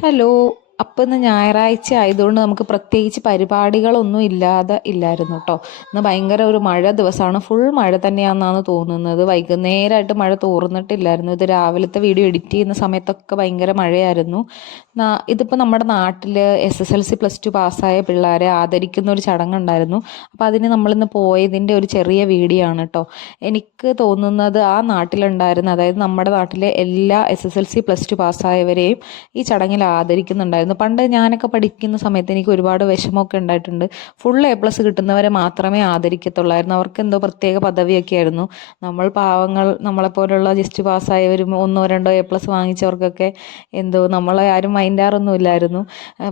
Hello. അപ്പം ഇന്ന് ഞായറാഴ്ച ആയതുകൊണ്ട് നമുക്ക് പ്രത്യേകിച്ച് പരിപാടികളൊന്നും ഇല്ലായിരുന്നു കേട്ടോ. ഇന്ന് ഭയങ്കര ഒരു മഴ ദിവസമാണ്, ഫുൾ മഴ തന്നെയാണെന്നാണ് തോന്നുന്നത്. വൈകുന്നേരമായിട്ട് മഴ തോർന്നിട്ടില്ലായിരുന്നു. ഇത് രാവിലത്തെ വീഡിയോ എഡിറ്റ് ചെയ്യുന്ന സമയത്തൊക്കെ ഭയങ്കര മഴയായിരുന്നു. ഇതിപ്പോൾ നമ്മുടെ നാട്ടിൽ SSLC +2 പാസ്സായ പിള്ളേരെ ആദരിക്കുന്ന ഒരു ചടങ്ങുണ്ടായിരുന്നു. അപ്പോൾ അതിന് നമ്മളിന്ന് പോയതിൻ്റെ ഒരു ചെറിയ വീഡിയോ ആണ് കേട്ടോ. എനിക്ക് തോന്നുന്നത് ആ നാട്ടിലുണ്ടായിരുന്ന, അതായത് നമ്മുടെ നാട്ടിലെ എല്ലാ SSLC +2 പാസ്സായവരെയും ഈ ചടങ്ങിൽ ആദരിക്കുന്നുണ്ടായിരുന്നു. പണ്ട് ഞാനൊക്കെ പഠിക്കുന്ന സമയത്ത് എനിക്ക് ഒരുപാട് വിഷമമൊക്കെ ഉണ്ടായിട്ടുണ്ട്. ഫുൾ A+ കിട്ടുന്നവരെ മാത്രമേ ആദരിക്കത്തുള്ളായിരുന്നു. അവർക്ക് എന്തോ പ്രത്യേക പദവിയൊക്കെ ആയിരുന്നു. നമ്മൾ പാവങ്ങൾ, നമ്മളെപ്പോലുള്ള ജസ്റ്റ് പാസ്സായവരും 1-2 A+ വാങ്ങിച്ചവർക്കൊക്കെ എന്തോ നമ്മളെ ആരും മൈൻഡാറൊന്നുമില്ലായിരുന്നു.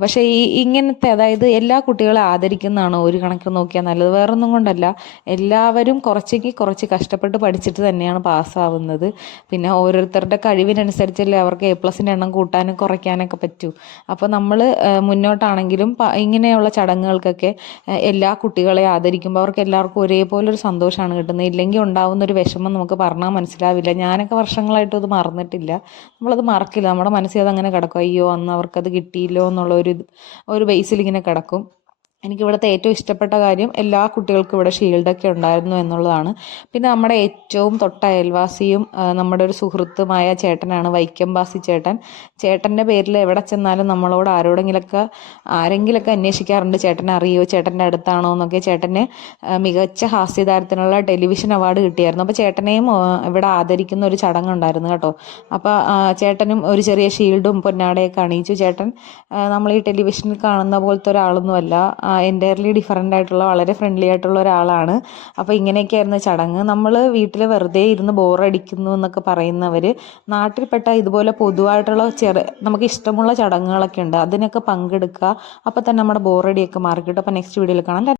പക്ഷേ ഇങ്ങനത്തെ, അതായത് എല്ലാ കുട്ടികളെ ആദരിക്കുന്നതാണ് ഒരു കണക്കിന് നോക്കിയാൽ നല്ലത്. വേറൊന്നും കൊണ്ടല്ല, എല്ലാവരും കുറച്ചെങ്കിൽ കുറച്ച് കഷ്ടപ്പെട്ട് പഠിച്ചിട്ട് തന്നെയാണ് പാസ്സാവുന്നത്. പിന്നെ ഓരോരുത്തരുടെ കഴിവിനനുസരിച്ചല്ലേ അവർക്ക് A+ൻ്റെ എണ്ണം കൂട്ടാനും കുറയ്ക്കാനൊക്കെ പറ്റൂ. അപ്പോൾ നമ്മൾ മുന്നോട്ടാണെങ്കിലും ഇങ്ങനെയുള്ള ചടങ്ങുകൾക്കൊക്കെ എല്ലാ കുട്ടികളെ ആദരിക്കുമ്പോൾ അവർക്ക് എല്ലാവർക്കും ഒരേപോലെ ഒരു സന്തോഷമാണ് കിട്ടുന്നത്. ഇല്ലെങ്കിൽ ഉണ്ടാവുന്ന ഒരു വിഷമം നമുക്ക് പറഞ്ഞാൽ മനസ്സിലാവില്ല. ഞാനൊക്കെ വർഷങ്ങളായിട്ടും അത് മറന്നിട്ടില്ല. നമ്മളത് മറക്കില്ല, നമ്മുടെ മനസ്സിൽ അതങ്ങനെ കിടക്കും. അയ്യോ, അന്ന് അവർക്കത് കിട്ടിയില്ലോ എന്നുള്ള ഒരു ബേസിൽ ഇങ്ങനെ കിടക്കും. എനിക്കിവിടുത്തെ ഏറ്റവും ഇഷ്ടപ്പെട്ട കാര്യം എല്ലാ കുട്ടികൾക്കും ഇവിടെ ഷീൽഡൊക്കെ ഉണ്ടായിരുന്നു എന്നുള്ളതാണ്. പിന്നെ നമ്മുടെ ഏറ്റവും തൊട്ട അയൽവാസിയും നമ്മുടെ ഒരു സുഹൃത്തുമായ ചേട്ടനാണ് വൈക്കം ബാസി ചേട്ടൻ. ചേട്ടൻ്റെ പേരിൽ എവിടെ ചെന്നാലും നമ്മളോട് ആരെങ്കിലൊക്കെ അന്വേഷിക്കാറുണ്ട്, ചേട്ടനെ അറിയോ, ചേട്ടൻ്റെ അടുത്താണോ എന്നൊക്കെ. ചേട്ടന് മികച്ച ഹാസ്യതാരത്തിനുള്ള ടെലിവിഷൻ അവാർഡ് കിട്ടിയായിരുന്നു. അപ്പോൾ ചേട്ടനെയും ഇവിടെ ആദരിക്കുന്ന ഒരു ചടങ്ങുണ്ടായിരുന്നു കേട്ടോ. അപ്പോൾ ചേട്ടനും ഒരു ചെറിയ ഷീൽഡും പൊന്നാടയൊക്കെ അണിയിച്ചു. ചേട്ടൻ നമ്മൾ ഈ ടെലിവിഷനിൽ കാണുന്ന പോലത്തെ ഒരാളൊന്നുമല്ല, എൻ്റയർലി ഡിഫറൻ്റ് ആയിട്ടുള്ള, വളരെ ഫ്രണ്ട്ലി ആയിട്ടുള്ള ഒരാളാണ്. അപ്പോൾ ഇങ്ങനെയൊക്കെയായിരുന്നു ചടങ്ങ്. നമ്മൾ വീട്ടിൽ വെറുതെ ഇരുന്ന് ബോറടിക്കുന്നു എന്നൊക്കെ പറയുന്നവർ നാട്ടിൽപ്പെട്ട ഇതുപോലെ പൊതുവായിട്ടുള്ള നമുക്ക് ഇഷ്ടമുള്ള ചടങ്ങുകളൊക്കെ ഉണ്ട്, അതിനൊക്കെ പങ്കെടുക്കുക. അപ്പോൾ തന്നെ നമ്മുടെ ബോറടിയൊക്കെ മാറിക്കിട്ടും. അപ്പോൾ നെക്സ്റ്റ് വീഡിയോയിൽ കാണാം.